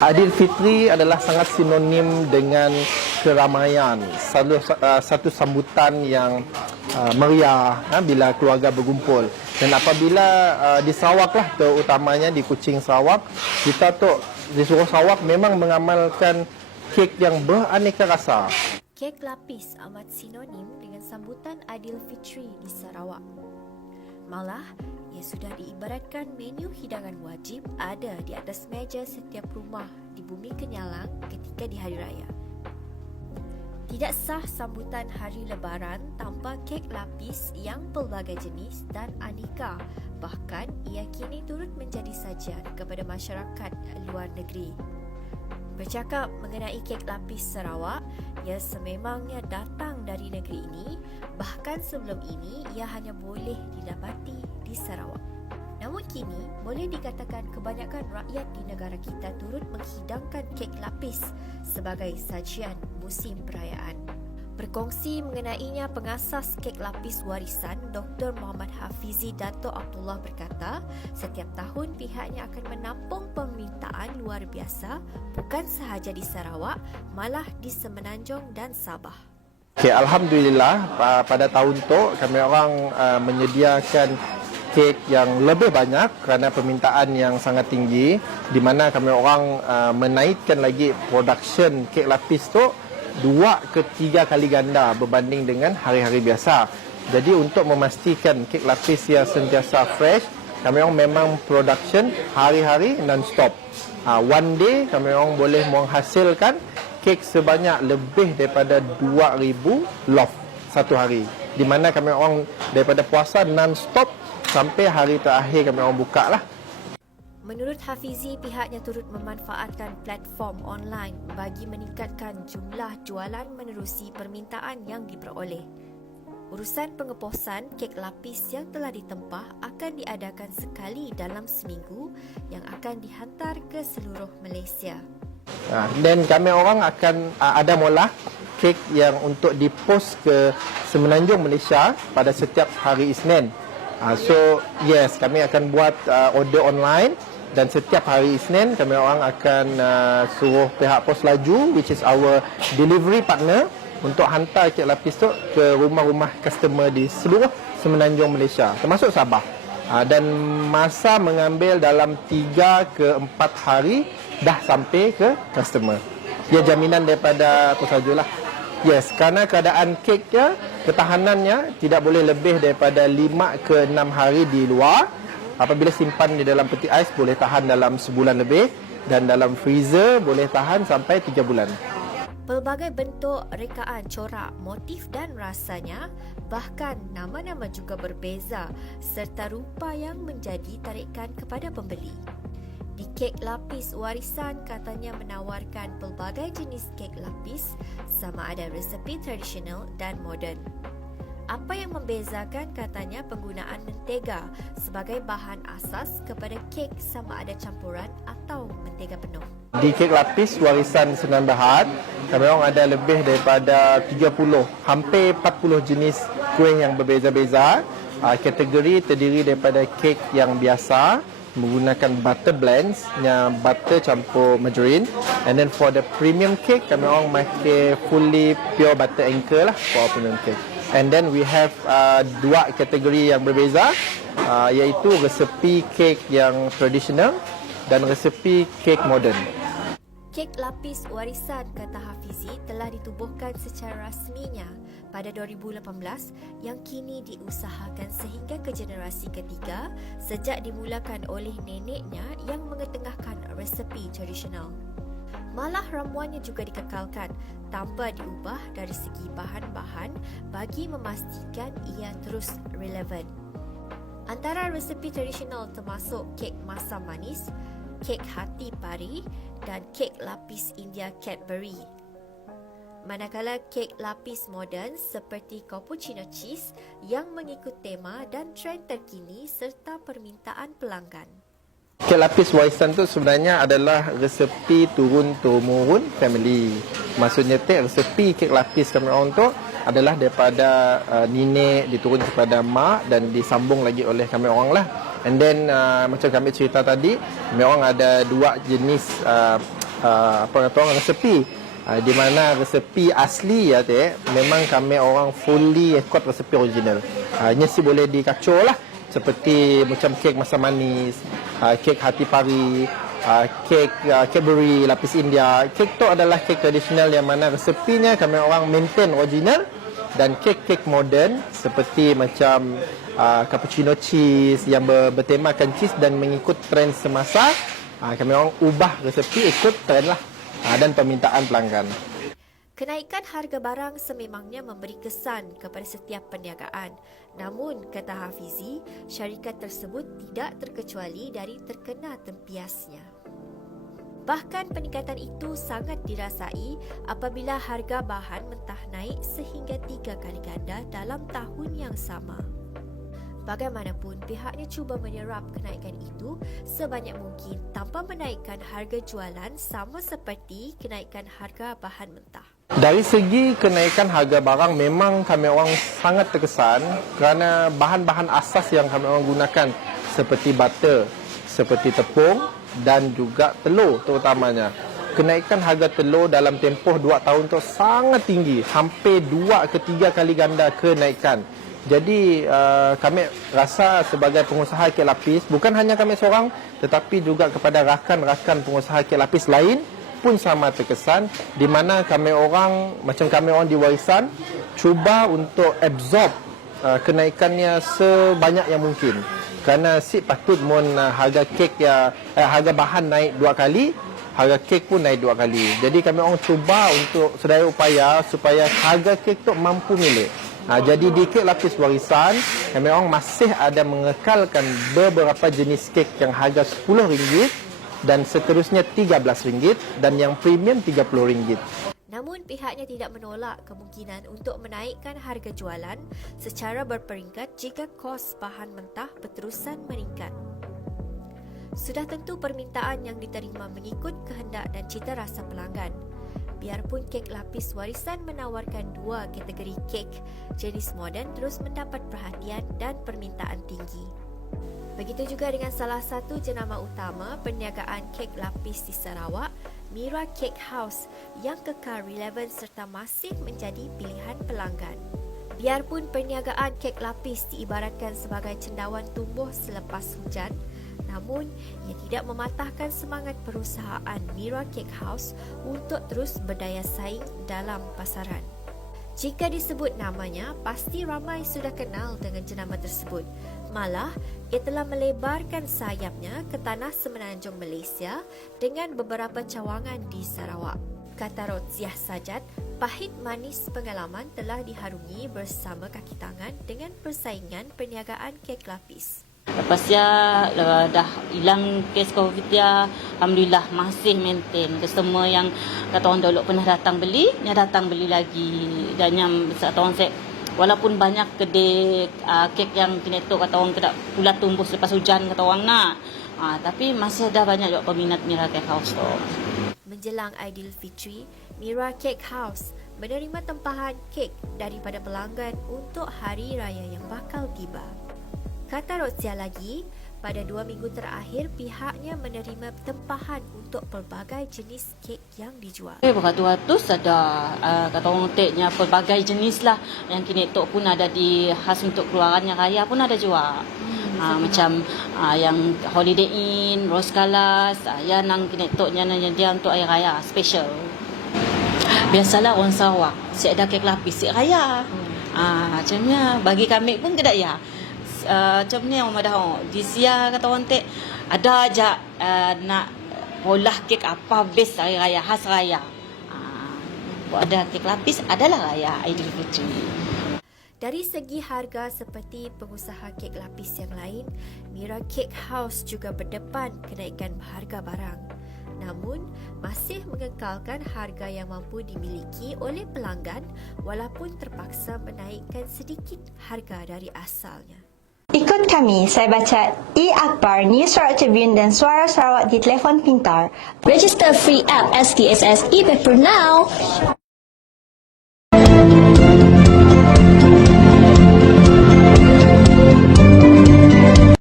Aidilfitri adalah sangat sinonim dengan keramaian, satu sambutan yang meriah bila keluarga berkumpul. Dan apabila di Sarawak lah, terutamanya di Kuching Sarawak, kita tu di Suruh Sarawak memang mengamalkan kek yang beraneka rasa. Kek lapis amat sinonim dengan sambutan Aidilfitri di Sarawak. Malah, ia sudah diibaratkan menu hidangan wajib ada di atas meja setiap rumah di Bumi Kenyalang ketika di Hari Raya. Tidak sah sambutan Hari Lebaran tanpa kek lapis yang pelbagai jenis dan aneka. Bahkan, ia kini turut menjadi sajian kepada masyarakat luar negeri. Bercakap mengenai kek lapis Sarawak, ia sememangnya datang dari negeri ini, bahkan sebelum ini ia hanya boleh didapati di Sarawak. Namun kini, boleh dikatakan kebanyakan rakyat di negara kita turut menghidangkan kek lapis sebagai sajian musim perayaan. Berkongsi mengenainya pengasas kek lapis warisan, Dr. Muhammad Hafizi Dato' Abdullah berkata, setiap tahun pihaknya akan menampung permintaan luar biasa, bukan sahaja di Sarawak, malah di Semenanjung dan Sabah. Okay, Alhamdulillah, pada tahun tu kami orang menyediakan kek yang lebih banyak kerana permintaan yang sangat tinggi, di mana kami orang menaikkan lagi production kek lapis tu 2 ke 3 kali ganda berbanding dengan hari-hari biasa. Jadi untuk memastikan kek lapis yang sentiasa fresh, kami orang memang production hari-hari non-stop. One day kami orang boleh menghasilkan kek sebanyak lebih daripada 2,000 loaf satu hari. Di mana kami orang daripada puasa non-stop sampai hari terakhir kami orang buka lah. Menurut Hafizi, pihaknya turut memanfaatkan platform online bagi meningkatkan jumlah jualan menerusi permintaan yang diperoleh. Urusan pengeposan kek lapis yang telah ditempah akan diadakan sekali dalam seminggu yang akan dihantar ke seluruh Malaysia. Dan kami orang akan ada mula kek yang untuk dipost ke Semenanjung Malaysia pada setiap hari Isnin. So yes, kami akan buat order online. Dan setiap hari Isnin kami orang akan suruh pihak Pos Laju, which is our delivery partner, untuk hantar kek lapis tu ke rumah-rumah customer di seluruh Semenanjung Malaysia, termasuk Sabah. Dan masa mengambil dalam 3 ke 4 hari dah sampai ke customer. Ia jaminan daripada Pos Laju lah. Yes, kerana keadaan keknya, ketahanannya tidak boleh lebih daripada 5 ke 6 hari di luar. Apabila simpan di dalam peti ais boleh tahan dalam sebulan lebih, dan dalam freezer boleh tahan sampai 3 bulan. Pelbagai bentuk rekaan corak, motif dan rasanya, bahkan nama-nama juga berbeza serta rupa yang menjadi tarikan kepada pembeli. Di kek lapis warisan katanya menawarkan pelbagai jenis kek lapis, sama ada resepi tradisional dan moden. Apa yang membezakan katanya penggunaan mentega sebagai bahan asas kepada kek, sama ada campuran atau mentega penuh. Di kek lapis warisan Senan Berhad, kami orang ada lebih daripada 30, hampir 40 jenis kuih yang berbeza-beza. Kategori terdiri daripada kek yang biasa menggunakan butter blends, butter campur margarine, and then for the premium cake kami orang pakai fully pure butter anchor lah for premium cake. And then we have 2 kategori yang berbeza, iaitu resepi kek yang tradisional dan resepi kek moden. Kek lapis warisan, kata Hafizi, telah ditubuhkan secara rasminya pada 2018 yang kini diusahakan sehingga ke generasi ketiga sejak dimulakan oleh neneknya yang mengetengahkan resepi tradisional. Malah ramuannya juga dikekalkan tanpa diubah dari segi bahan-bahan bagi memastikan ia terus relevan. Antara resepi tradisional termasuk kek masam manis, kek hati pari dan kek lapis India Cadbury. Manakala kek lapis moden seperti cappuccino cheese yang mengikut tema dan trend terkini serta permintaan pelanggan. Kek lapis warisan tu sebenarnya adalah resepi turun-temurun family. Maksudnya resepi kek lapis kami orang tu adalah daripada nenek diturun kepada mak dan disambung lagi oleh kami orang lah. And then macam kami cerita tadi, kami orang ada 2 jenis apa kata orang, resepi. Di mana resepi asli ya memang kami orang fully ikut resepi original. Hanya si boleh dikacau lah, seperti macam kek masam manis, kek hati pari, kek Cadbury lapis India. Kek tu adalah kek tradisional yang mana resepinya kami orang maintain original. Dan kek-kek moden seperti macam cappuccino cheese yang bertemakan cheese dan mengikut trend semasa, kami orang ubah resepi ikut trend lah dan permintaan pelanggan. Kenaikan harga barang sememangnya memberi kesan kepada setiap perniagaan. Namun, kata Hafizi, syarikat tersebut tidak terkecuali dari terkena tempiasnya. Bahkan peningkatan itu sangat dirasai apabila harga bahan mentah naik sehingga 3 kali ganda dalam tahun yang sama. Bagaimanapun, pihaknya cuba menyerap kenaikan itu sebanyak mungkin tanpa menaikkan harga jualan sama seperti kenaikan harga bahan mentah. Dari segi kenaikan harga barang memang kami orang sangat terkesan kerana bahan-bahan asas yang kami orang gunakan seperti butter, seperti tepung dan juga telur terutamanya. Kenaikan harga telur dalam tempoh 2 tahun tu sangat tinggi, hampir 2 ke 3 kali ganda kenaikan. Jadi kami rasa sebagai pengusaha kek lapis, bukan hanya kami seorang tetapi juga kepada rakan-rakan pengusaha kek lapis lain pun sama terkesan, di mana kami orang macam kami orang di warisan cuba untuk absorb kenaikannya sebanyak yang mungkin. Kerana si patut harga kek harga bahan naik 2 kali, harga kek pun naik 2 kali. Jadi kami orang cuba untuk sedaya upaya supaya harga kek tu mampu milik. Jadi di kek lapis warisan, kami orang masih ada mengekalkan beberapa jenis kek yang harga RM10 dan seterusnya RM13 dan yang premium RM30. Namun pihaknya tidak menolak kemungkinan untuk menaikkan harga jualan secara berperingkat jika kos bahan mentah berterusan meningkat. Sudah tentu permintaan yang diterima mengikut kehendak dan cita rasa pelanggan. Biarpun kek lapis warisan menawarkan 2 kategori kek, jenis moden terus mendapat perhatian dan permintaan tinggi. Begitu juga dengan salah satu jenama utama perniagaan kek lapis di Sarawak, Mira Cake House yang kekal relevan serta masih menjadi pilihan pelanggan. Biarpun perniagaan kek lapis diibaratkan sebagai cendawan tumbuh selepas hujan, namun ia tidak mematahkan semangat perusahaan Mira Cake House untuk terus berdaya saing dalam pasaran. Jika disebut namanya, pasti ramai sudah kenal dengan jenama tersebut. Malah, ia telah melebarkan sayapnya ke tanah semenanjung Malaysia dengan beberapa cawangan di Sarawak. Kata Roziah Sajat, pahit manis pengalaman telah diharungi bersama kaki tangan dengan persaingan perniagaan kek lapis. Lepas dah hilang kes COVID ya, alhamdulillah masih maintain. Customer yang kata orang dulu pernah datang beli, dia datang beli lagi. Dan yang kata orang saya, walaupun banyak kedai kek yang kena tu kata orang tidak pula tumbuh selepas hujan kata orang nak, tapi masih ada banyak juga peminat Mira Cake House tu. Menjelang Aidilfitri, Mira Cake House menerima tempahan kek daripada pelanggan untuk hari raya yang bakal tiba. Kata Roziah lagi, pada 2 minggu terakhir pihaknya menerima tempahan untuk pelbagai jenis kek yang dijual. Beratus-ratus ada kata orang teknya pelbagai jenis lah. Yang kini tok pun ada di khas untuk keluarannya raya pun ada jual. Macam yang Holiday Inn, Rose Kalas, yang nang kini toknya dia untuk air raya special. Biasalah orang Sarawak, si ada kek lapis si raya. Macamnya bagi kami pun kedai ya. Macam ni orang dah di sia kata orang tek ada aja nak olah kek apa best hari raya khas raya. Ada kek lapis adalah raya Aidilfitri. Dari segi harga seperti pengusaha kek lapis yang lain, Mira Cake House juga berdepan kenaikan harga barang. Namun, masih mengekalkan harga yang mampu dimiliki oleh pelanggan walaupun terpaksa menaikkan sedikit harga dari asalnya. Ikut kami, saya baca e-Akhbar, News Sarawak Tribune dan Suara Sarawak di telefon pintar. Register free app STSS e-paper now.